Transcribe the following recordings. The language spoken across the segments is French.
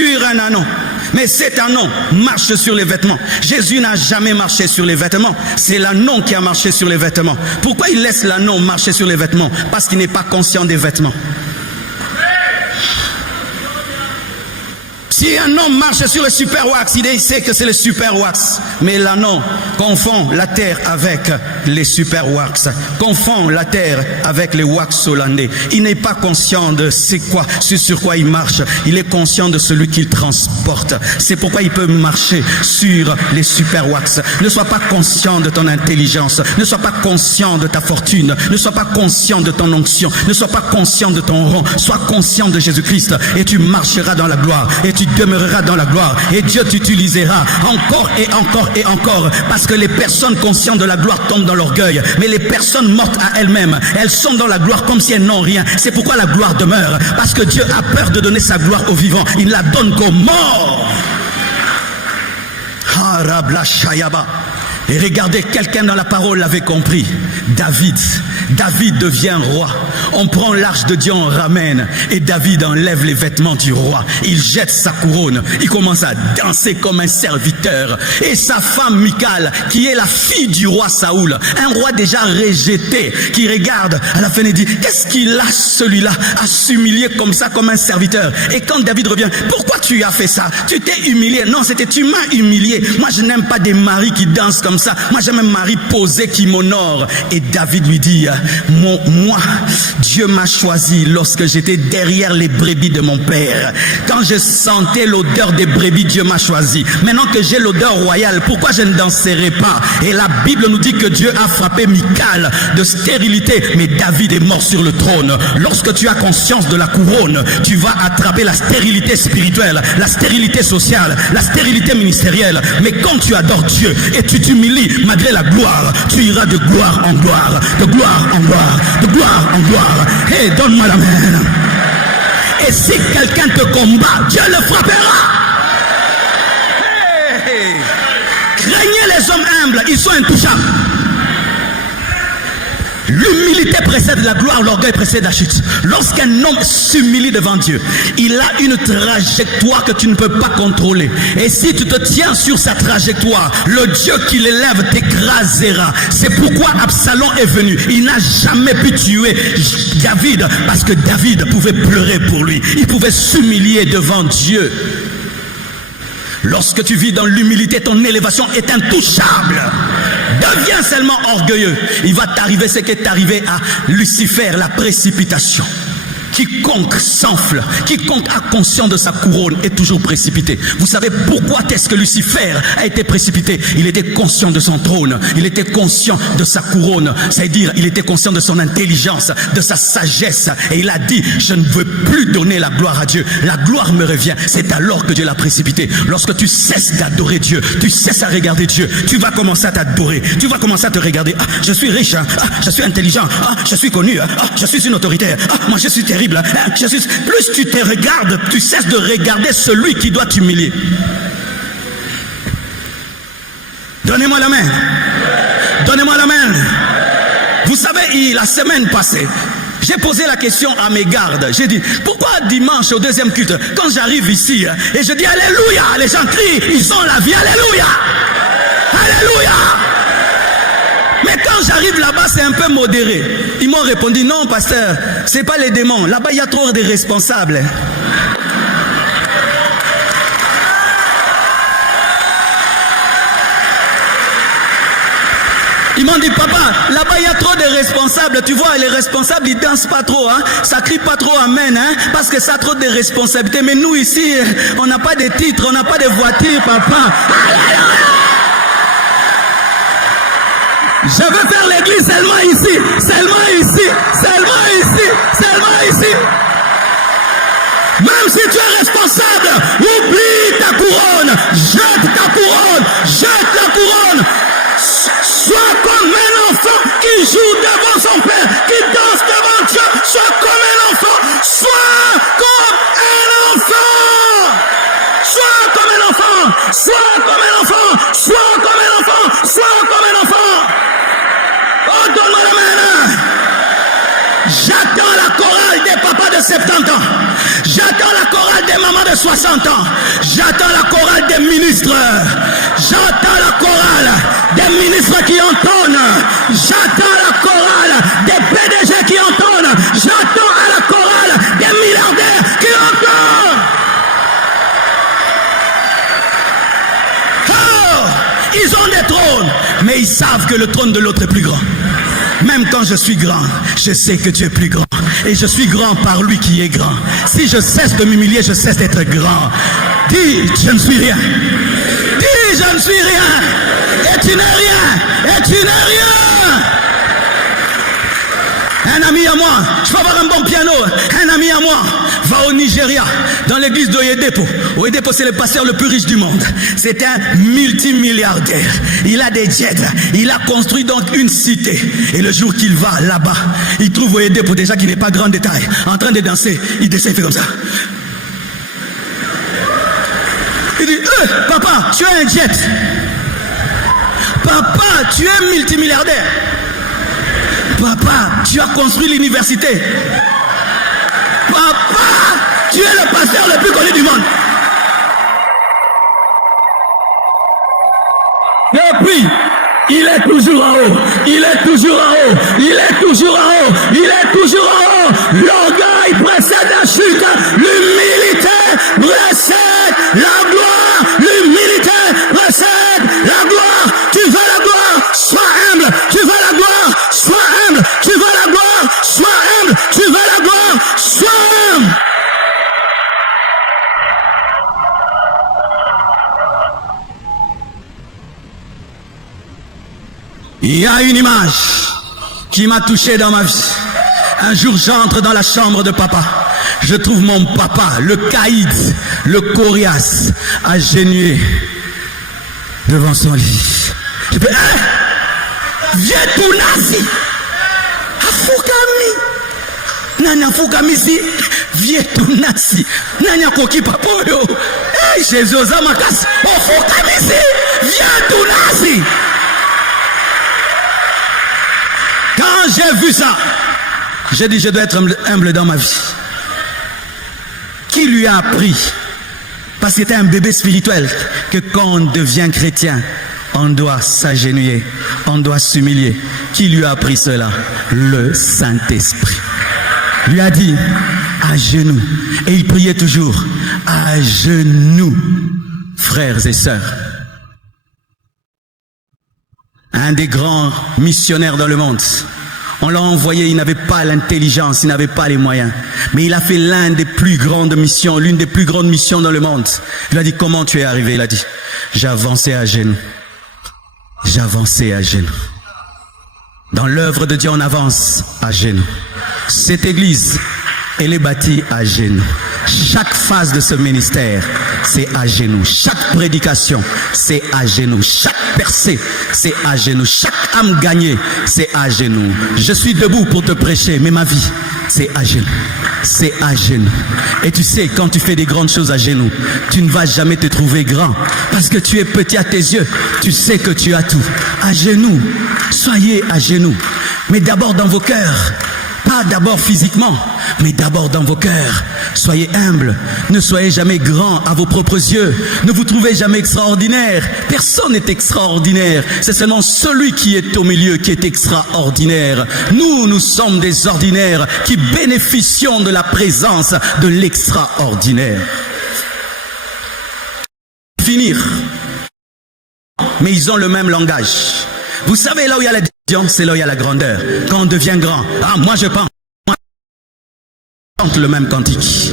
sur un anneau. Mais cet anneau marche sur les vêtements. Jésus n'a jamais marché sur les vêtements. C'est l'anneau qui a marché sur les vêtements. Pourquoi il laisse l'anneau marcher sur les vêtements? Parce qu'il n'est pas conscient des vêtements. Si un homme marche sur le super wax, il sait que c'est le super wax. Mais l'anneau confond la terre avec les super wax, confond la terre avec les wax hollandais. Il n'est pas conscient de sur quoi il marche. Il est conscient de celui qu'il transporte. C'est pourquoi il peut marcher sur les super wax. Ne sois pas conscient de ton intelligence. Ne sois pas conscient de ta fortune. Ne sois pas conscient de ton onction. Ne sois pas conscient de ton rang. Sois conscient de Jésus-Christ et tu marcheras dans la gloire. Et tu demeureras dans la gloire et Dieu t'utilisera encore et encore et encore, parce que les personnes conscientes de la gloire tombent dans l'orgueil, mais les personnes mortes à elles-mêmes, elles sont dans la gloire comme si elles n'ont rien. C'est pourquoi la gloire demeure, parce que Dieu a peur de donner sa gloire aux vivants. Il ne la donne qu'aux morts. Et regardez, quelqu'un dans la parole l'avait compris. David devient roi. On prend l'arche de Dieu, on ramène. Et David enlève les vêtements du roi. Il jette sa couronne. Il commence à danser comme un serviteur. Et sa femme Michal, qui est la fille du roi Saoul, un roi déjà rejeté, qui regarde à la fin et dit, qu'est-ce qu'il a celui-là à s'humilier comme ça, comme un serviteur? Et quand David revient, pourquoi tu as fait ça? Tu t'es humilié? Non, c'était tu m'as humilié. Moi, je n'aime pas des maris qui dansent comme ça. Moi, j'aime un mari posé qui m'honore. Et David lui dit, moi, Dieu m'a choisi lorsque j'étais derrière les brebis de mon père. Quand je sentais l'odeur des brebis, Dieu m'a choisi. Maintenant que j'ai l'odeur royale, pourquoi je ne danserai pas? Et la Bible nous dit que Dieu a frappé Michal de stérilité, mais David est mort sur le trône. Lorsque tu as conscience de la couronne, tu vas attraper la stérilité spirituelle, la stérilité sociale, la stérilité ministérielle. Mais quand tu adores Dieu et tu t'humilies malgré la gloire, tu iras de gloire en gloire, de gloire en gloire, de gloire en gloire. Hey, donne-moi la main. Et si quelqu'un te combat, Dieu le frappera. Hey. Craignez les hommes humbles, ils sont intouchables. L'humilité précède la gloire, l'orgueil précède la chute. Lorsqu'un homme s'humilie devant Dieu, il a une trajectoire que tu ne peux pas contrôler. Et si tu te tiens sur sa trajectoire, le Dieu qui l'élève t'écrasera. C'est pourquoi Absalom est venu. Il n'a jamais pu tuer David, parce que David pouvait pleurer pour lui. Il pouvait s'humilier devant Dieu. Lorsque tu vis dans l'humilité, ton élévation est intouchable. Deviens seulement orgueilleux. Il va t'arriver ce qui est arrivé à Lucifer, la précipitation. Quiconque s'enfle, quiconque a conscience de sa couronne est toujours précipité. Vous savez pourquoi est-ce que Lucifer a été précipité? Il était conscient de son trône, il était conscient de sa couronne, c'est-à-dire il était conscient de son intelligence, de sa sagesse, et il a dit, je ne veux plus donner la gloire à Dieu, la gloire me revient. C'est alors que Dieu l'a précipité. Lorsque tu cesses d'adorer Dieu, tu cesses à regarder Dieu, tu vas commencer à t'adorer, tu vas commencer à te regarder. Ah, je suis riche, hein. Ah, je suis intelligent, ah, je suis connu, hein. Ah, je suis une autorité, ah, moi je suis terrible. Plus tu te regardes, tu cesses de regarder celui qui doit t'humilier. Donnez-moi la main. Donnez-moi la main. Vous savez, la semaine passée, j'ai posé la question à mes gardes. J'ai dit, pourquoi dimanche au deuxième culte, quand j'arrive ici et je dis Alléluia, les gens crient, ils ont la vie, Alléluia. Alléluia. Mais quand j'arrive là-bas, c'est un peu modéré. Ils m'ont répondu, non, pasteur, c'est pas les démons. Là-bas, il y a trop de responsables. Ils m'ont dit, papa, là-bas, il y a trop de responsables. Tu vois, les responsables, ils dansent pas trop, hein. Ça crie pas trop amen, hein, parce que ça a trop de responsabilités. Mais nous, ici, on n'a pas de titres, on n'a pas de voitures, papa. Je veux faire l'église seulement ici, seulement ici, seulement ici, seulement ici. Même si tu es responsable, oublie ta couronne, jette ta couronne, jette la couronne. Sois comme un enfant qui joue devant son père, qui danse devant Dieu. Sois comme un enfant, sois comme un enfant. Sois comme un enfant, sois comme un enfant, sois comme un enfant, sois comme un enfant. Oh, donne-moi la main. J'attends la chorale des papas de 70 ans. J'attends la chorale des mamans de 60 ans. J'attends la chorale des ministres. J'attends la chorale des ministres qui entonnent. J'attends la chorale des PDG qui entonnent. J'attends à la chorale des milliardaires qui entonnent. Oh, ils ont des trônes, mais ils savent que le trône de l'autre est plus grand. Même quand je suis grand, je sais que tu es plus grand. Et je suis grand par lui qui est grand. Si je cesse de m'humilier, je cesse d'être grand. Dis, je ne suis rien. Dis, je ne suis rien. Et tu n'es rien. Et tu n'es rien. Un ami à moi, je peux avoir un bon piano. Un ami à moi va au Nigeria, dans l'église d'Oyedepo. Oyedepo, c'est le pasteur le plus riche du monde. C'est un multimilliardaire. Il a des jets. Il a construit donc une cité. Et le jour qu'il va là-bas, il trouve Oyedepo déjà qui n'est pas grand détail, en train de danser. Il descend, il fait comme ça. Il dit, papa, tu as un jet. Papa, tu es multimilliardaire. Papa, tu as construit l'université. Papa, tu es le pasteur le plus connu du monde. Et puis, il est toujours en haut. Il est toujours en haut. Il est toujours en haut. Il est toujours en haut. L'orgueil précède la chute. L'humilité précède la gloire. L'humilité précède la gloire. Tu veux la gloire? Sois humble. Tu veux la gloire? Sois humble. Tu veux la gloire? Sois humble. Tu veux la gloire? Sois humble. Il y a une image qui m'a touché dans ma vie. Un jour, j'entre dans la chambre de papa. Je trouve mon papa, le caïd, le coriace, agenouillé devant son lit. Je fais, viens tout nazi. Afukami. Nanya fukami si. Viens tout nazi. Nanya koki papoyo. Jésus Zamakas. Afukami si. Viens tout nazi. Quand j'ai vu ça, j'ai dit, je dois être humble dans ma vie. Qui lui a appris? Parce que c'était un bébé spirituel, que quand on devient chrétien, on doit s'agenouiller, on doit s'humilier. Qui lui a appris cela? Le Saint-Esprit. Lui a dit, à genoux. Et il priait toujours, à genoux, frères et sœurs. Un des grands missionnaires dans le monde. On l'a envoyé, il n'avait pas l'intelligence, il n'avait pas les moyens. Mais il a fait l'une des plus grandes missions dans le monde. Il a dit, comment tu es arrivé? Il a dit, j'ai avancé à genoux. J'ai avancé à genoux. Dans l'œuvre de Dieu, on avance à genoux. Cette église, elle est bâtie à genoux. Chaque phase de ce ministère, c'est à genoux. Chaque prédication, c'est à genoux. Chaque percée, c'est à genoux. Chaque âme gagnée, c'est à genoux. Je suis debout pour te prêcher, mais ma vie, c'est à genoux. C'est à genoux. Et tu sais, quand tu fais des grandes choses à genoux, tu ne vas jamais te trouver grand. Parce que tu es petit à tes yeux. Tu sais que tu as tout. À genoux. Soyez à genoux. Mais d'abord dans vos cœurs. Pas d'abord physiquement, mais d'abord dans vos cœurs. Soyez humbles, ne soyez jamais grands à vos propres yeux. Ne vous trouvez jamais extraordinaire. Personne n'est extraordinaire. C'est seulement celui qui est au milieu qui est extraordinaire. Nous sommes des ordinaires qui bénéficions de la présence de l'extraordinaire. Finir. Mais ils ont le même langage. Vous savez là où il y a la division, c'est là où il y a la grandeur. Quand on devient grand, moi je pense, chante le même cantique.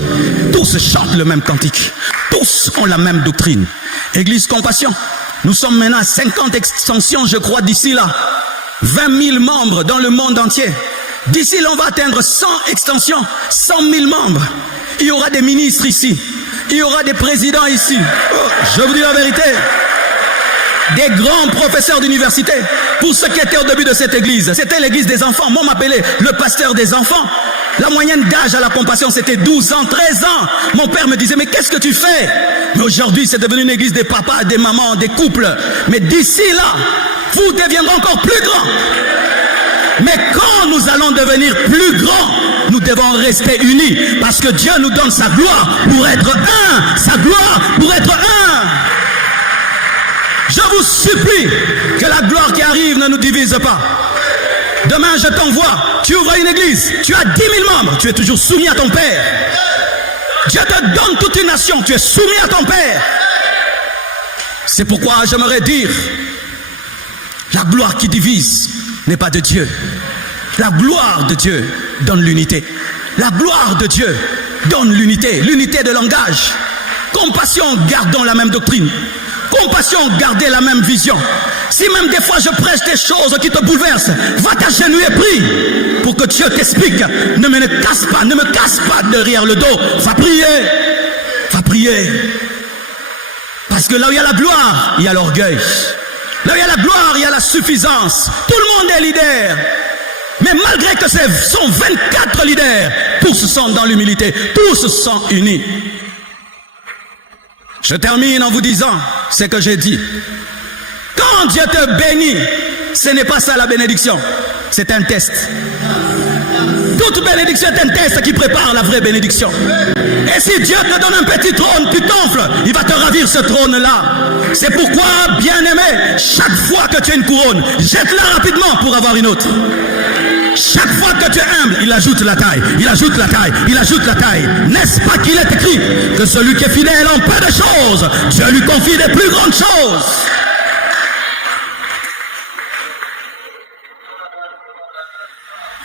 Tous chantent le même cantique. Tous ont la même doctrine. Église Compassion, nous sommes maintenant à 50 extensions, je crois, d'ici là. 20 000 membres dans le monde entier. D'ici là, on va atteindre 100 extensions, 100 000 membres. Il y aura des ministres ici. Il y aura des présidents ici. Oh, je vous dis la vérité. Des grands professeurs d'université. Pour ceux qui étaient au début de cette église, c'était l'église des enfants. Moi, on m'appelait le pasteur des enfants. La moyenne d'âge à la Compassion, c'était 12 ans, 13 ans. Mon père me disait, mais qu'est-ce que tu fais? Mais aujourd'hui, c'est devenu une église des papas, des mamans, des couples. Mais d'ici là, vous deviendrez encore plus grands. Mais quand nous allons devenir plus grands, nous devons rester unis parce que Dieu nous donne sa gloire pour être un. Sa gloire pour être un. Je vous supplie que la gloire qui arrive ne nous divise pas. Demain, je t'envoie. Tu ouvres une église. Tu as 10 000 membres. Tu es toujours soumis à ton Père. Dieu te donne toute une nation. Tu es soumis à ton Père. C'est pourquoi j'aimerais dire, la gloire qui divise n'est pas de Dieu. La gloire de Dieu donne l'unité. La gloire de Dieu donne l'unité. L'unité de langage. Compassion, gardons la même doctrine. Compassion, gardez la même vision. Si même des fois je prêche des choses qui te bouleversent, va t'agenouiller et prie pour que Dieu t'explique. Ne me casse pas derrière le dos. Va prier. Va prier. Parce que là où il y a la gloire, il y a l'orgueil. Là où il y a la gloire, il y a la suffisance. Tout le monde est leader. Mais malgré que ce sont 24 leaders, tous sont dans l'humilité, tous sont unis. Je termine en vous disant ce que j'ai dit. Quand Dieu te bénit, ce n'est pas ça la bénédiction, c'est un test. Toute bénédiction est un test qui prépare la vraie bénédiction. Et si Dieu te donne un petit trône, tu t'enfles, il va te ravir ce trône-là. C'est pourquoi, bien-aimé, chaque fois que tu as une couronne, jette-la rapidement pour avoir une autre. Chaque fois que tu es humble, il ajoute la taille, il ajoute la taille, il ajoute la taille. N'est-ce pas qu'il est écrit que celui qui est fidèle en peu de choses, Dieu lui confie des plus grandes choses.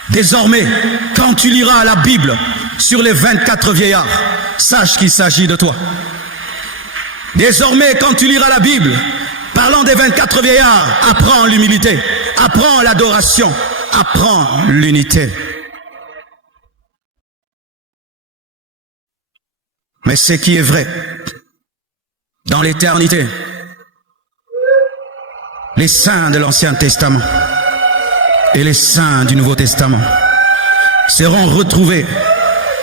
Désormais, quand tu liras la Bible sur les 24 vieillards, sache qu'il s'agit de toi. Désormais, quand tu liras la Bible, parlant des 24 vieillards, apprends l'humilité, apprends l'adoration, apprends l'unité. Mais ce qui est vrai, dans l'éternité, les saints de l'Ancien Testament et les saints du Nouveau Testament seront retrouvés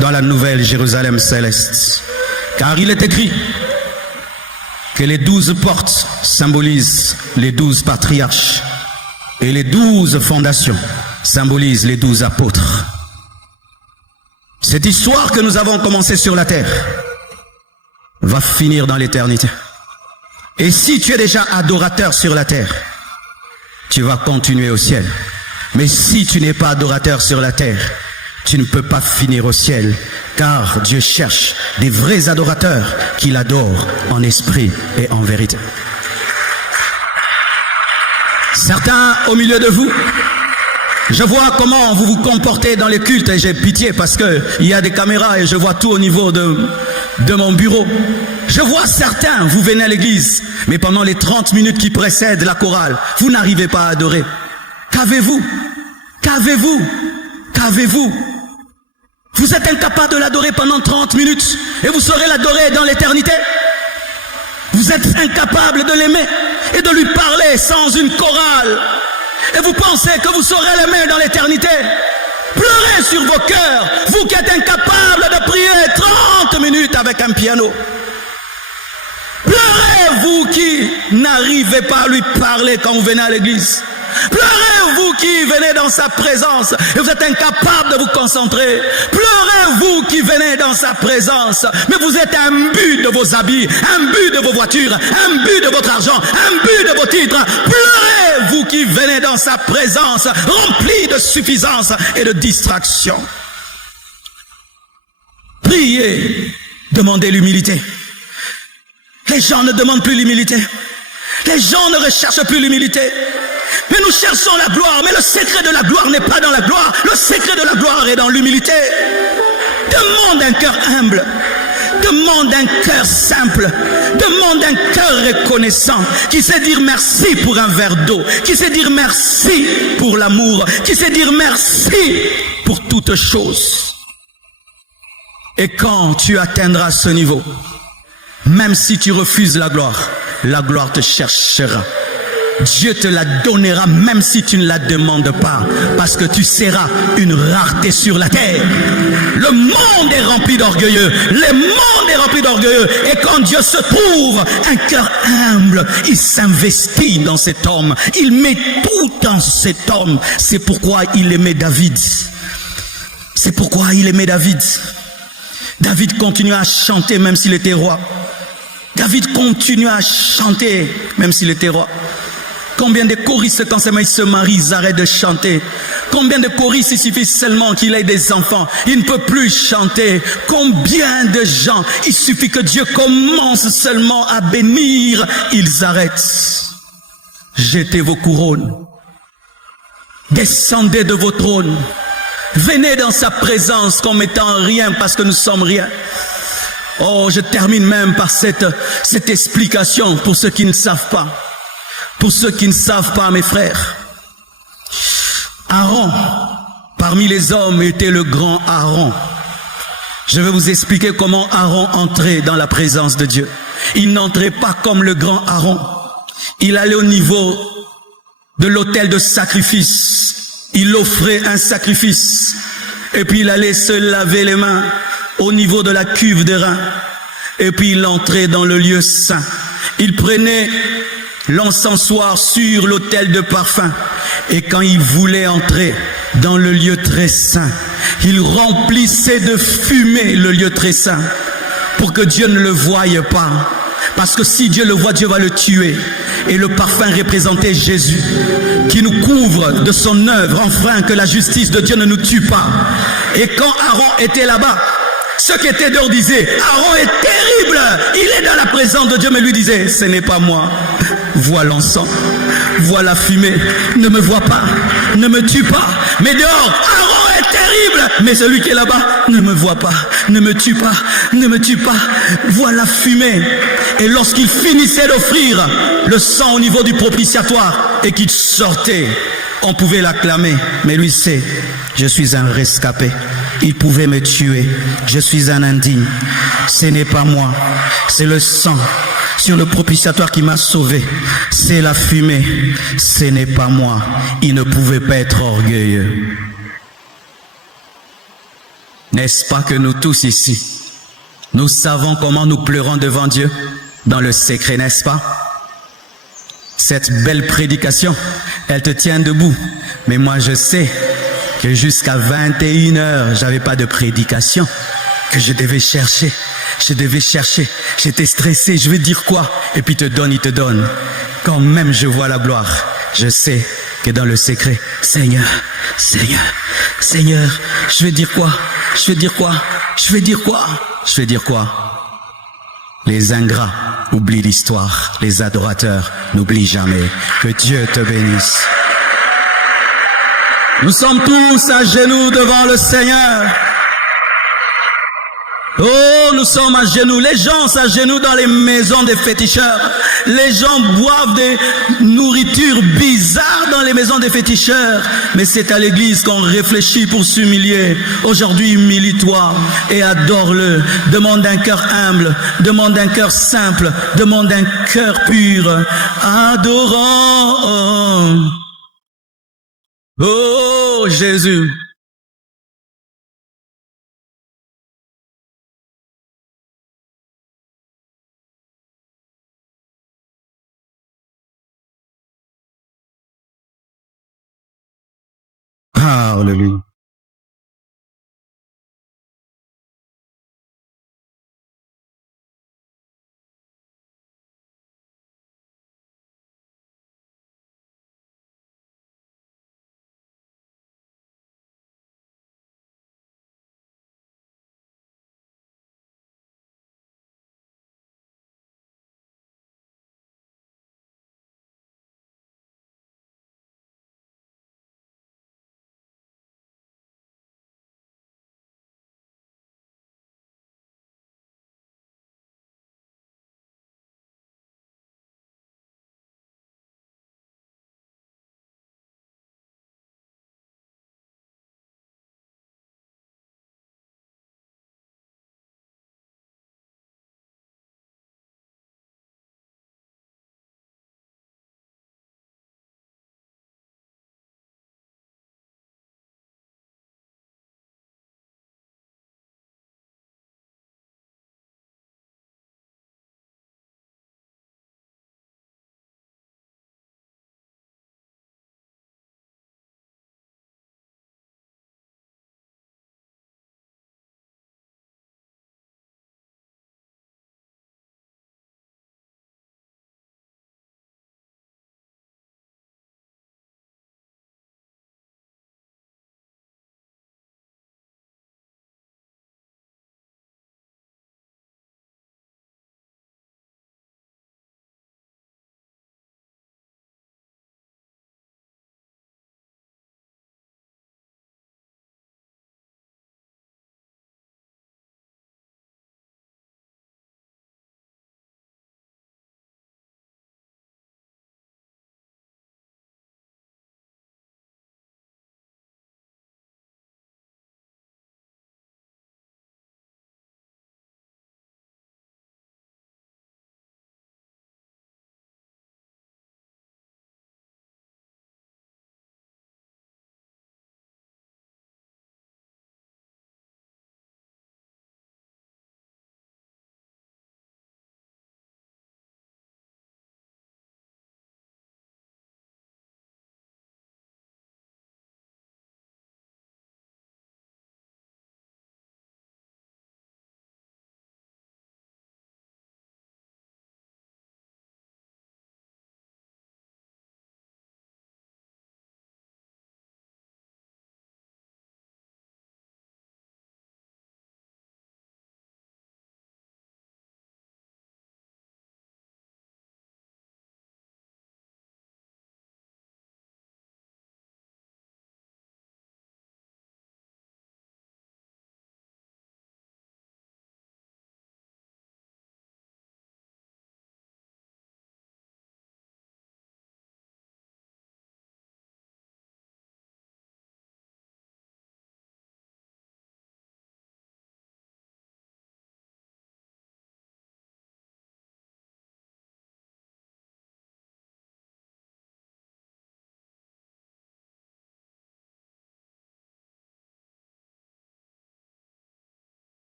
dans la nouvelle Jérusalem céleste. Car il est écrit que les 12 portes symbolisent les 12 patriarches et les 12 fondations symbolisent les 12 apôtres. Cette histoire que nous avons commencée sur la terre va finir dans l'éternité. Et si tu es déjà adorateur sur la terre, tu vas continuer au ciel. Mais si tu n'es pas adorateur sur la terre, tu ne peux pas finir au ciel, car Dieu cherche des vrais adorateurs qui l'adorent en esprit et en vérité. Certains au milieu de vous, je vois comment vous vous comportez dans les cultes et j'ai pitié parce qu'il y a des caméras et je vois tout au niveau de mon bureau. Je vois certains, vous venez à l'église, mais pendant les 30 minutes qui précèdent la chorale, vous n'arrivez pas à adorer. Qu'avez-vous? Qu'avez-vous? Qu'avez-vous? Vous êtes incapable de l'adorer pendant 30 minutes et vous saurez l'adorer dans l'éternité. Vous êtes incapable de l'aimer et de lui parler sans une chorale. Et vous pensez que vous saurez l'aimer dans l'éternité. Pleurez sur vos cœurs, vous qui êtes incapables de prier 30 minutes avec un piano. Pleurez, vous qui n'arrivez pas à lui parler quand vous venez à l'église. Pleurez, vous qui venez dans sa présence et vous êtes incapable de vous concentrer. Pleurez, vous qui venez dans sa présence, mais vous êtes imbu de vos habits, imbu de vos voitures, imbu de votre argent, imbu de vos titres. Pleurez, vous qui venez dans sa présence, rempli de suffisance et de distraction. Priez, demandez l'humilité. Les gens ne demandent plus l'humilité. Les gens ne recherchent plus l'humilité. Mais nous cherchons la gloire. Mais le secret de la gloire n'est pas dans la gloire. Le secret de la gloire est dans l'humilité. Demande un cœur humble. Demande un cœur simple. Demande un cœur reconnaissant. Qui sait dire merci pour un verre d'eau. Qui sait dire merci pour l'amour. Qui sait dire merci pour toute chose. Et quand tu atteindras ce niveau, même si tu refuses la gloire te cherchera. Dieu te la donnera même si tu ne la demandes pas, parce que tu seras une rareté sur la terre. Le monde est rempli d'orgueilleux, le monde est rempli d'orgueilleux, et quand Dieu se trouve un cœur humble, il s'investit dans cet homme, il met tout dans cet homme. C'est pourquoi il aimait David. C'est pourquoi il aimait David. David continuait à chanter même s'il était roi. David continuait à chanter même s'il était roi. Combien de choristes, quand ils se marient, ils arrêtent de chanter? Combien de choristes, il suffit seulement qu'il ait des enfants, il ne peut plus chanter? Combien de gens, il suffit que Dieu commence seulement à bénir, ils arrêtent. Jetez vos couronnes, descendez de vos trônes, venez dans sa présence comme étant rien parce que nous sommes rien. Oh, je termine même par cette explication pour ceux qui ne savent pas. Pour ceux qui ne savent pas, mes frères, Aaron, parmi les hommes, était le grand Aaron. Je vais vous expliquer comment Aaron entrait dans la présence de Dieu. Il n'entrait pas comme le grand Aaron. Il allait au niveau de l'autel de sacrifice. Il offrait un sacrifice. Et puis il allait se laver les mains au niveau de la cuve de rein. Et puis il entrait dans le lieu saint. Il prenait l'encensoir sur l'autel de parfum. Et quand il voulait entrer dans le lieu très saint, il remplissait de fumée le lieu très saint pour que Dieu ne le voie pas. Parce que si Dieu le voit, Dieu va le tuer. Et le parfum représentait Jésus, qui nous couvre de son œuvre, afin que la justice de Dieu ne nous tue pas. Et quand Aaron était là-bas, ceux qui étaient dehors disaient, Aaron est terrible, il est dans la présence de Dieu, mais lui disait, ce n'est pas moi. Vois l'encens, vois la fumée, ne me vois pas, ne me tue pas. Mais dehors, Aaron est terrible, mais celui qui est là-bas, ne me voit pas, ne me tue pas, ne me tue pas. Vois la fumée. Et lorsqu'il finissait d'offrir le sang au niveau du propitiatoire et qu'il sortait, on pouvait l'acclamer. Mais lui sait, je suis un rescapé. Il pouvait me tuer. Je suis un indigne. Ce n'est pas moi. C'est le sang sur le propitiatoire qui m'a sauvé. C'est la fumée. Ce n'est pas moi. Il ne pouvait pas être orgueilleux. N'est-ce pas que nous tous ici, nous savons comment nous pleurons devant Dieu dans le secret, n'est-ce pas? Cette belle prédication, elle te tient debout. Mais moi je sais que jusqu'à 21h, j'avais pas de prédication, que je devais chercher. J'étais stressé, je vais dire quoi? Et puis il te donne. Quand même je vois la gloire, je sais que dans le secret, Seigneur, je vais dire quoi? Les ingrats oublient l'histoire, les adorateurs n'oublient jamais. Que Dieu te bénisse. Nous sommes tous à genoux devant le Seigneur. Oh, nous sommes à genoux. Les gens s'agenouillent dans les maisons des féticheurs. Les gens boivent des nourritures bizarres dans les maisons des féticheurs. Mais c'est à l'église qu'on réfléchit pour s'humilier. Aujourd'hui, humilie-toi et adore-le. Demande un cœur humble, demande un cœur simple, demande un cœur pur. Adorant. Oh, Jésus. Hallelujah.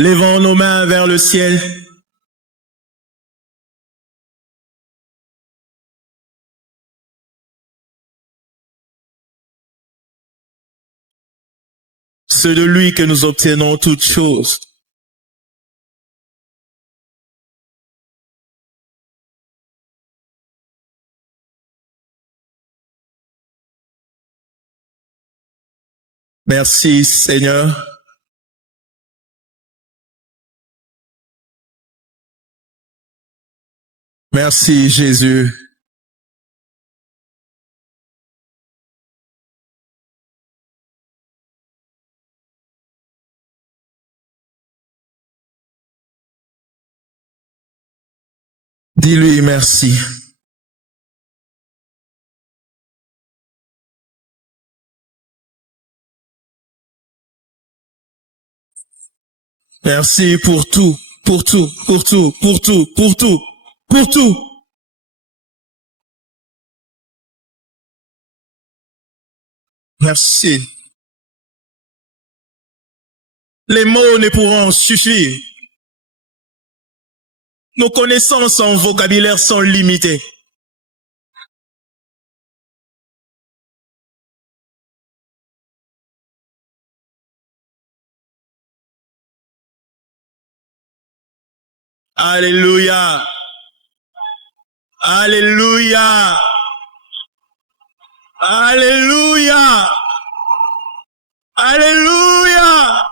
Levons nos mains vers le ciel. C'est de lui que nous obtenons toutes choses. Merci Seigneur. Merci Jésus. Dis-lui merci. Merci pour tout, pour tout, pour tout, pour tout, pour tout, pour tout. Merci. Les mots ne pourront suffire. Nos connaissances en vocabulaire sont limitées. Alléluia. Alléluia. Alléluia. Alléluia.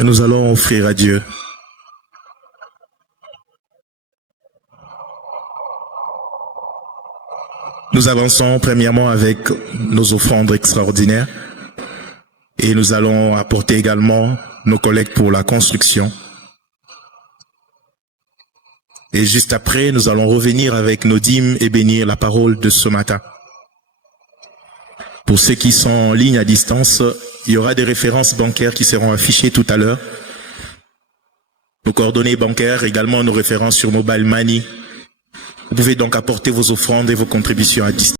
Nous allons offrir à Dieu. Nous avançons premièrement avec nos offrandes extraordinaires et nous allons apporter également nos collectes pour la construction. Et juste après, nous allons revenir avec nos dîmes et bénir la parole de ce matin. Pour ceux qui sont en ligne à distance, il y aura des références bancaires qui seront affichées tout à l'heure. Nos coordonnées bancaires, également nos références sur Mobile Money. Vous pouvez donc apporter vos offrandes et vos contributions à distance.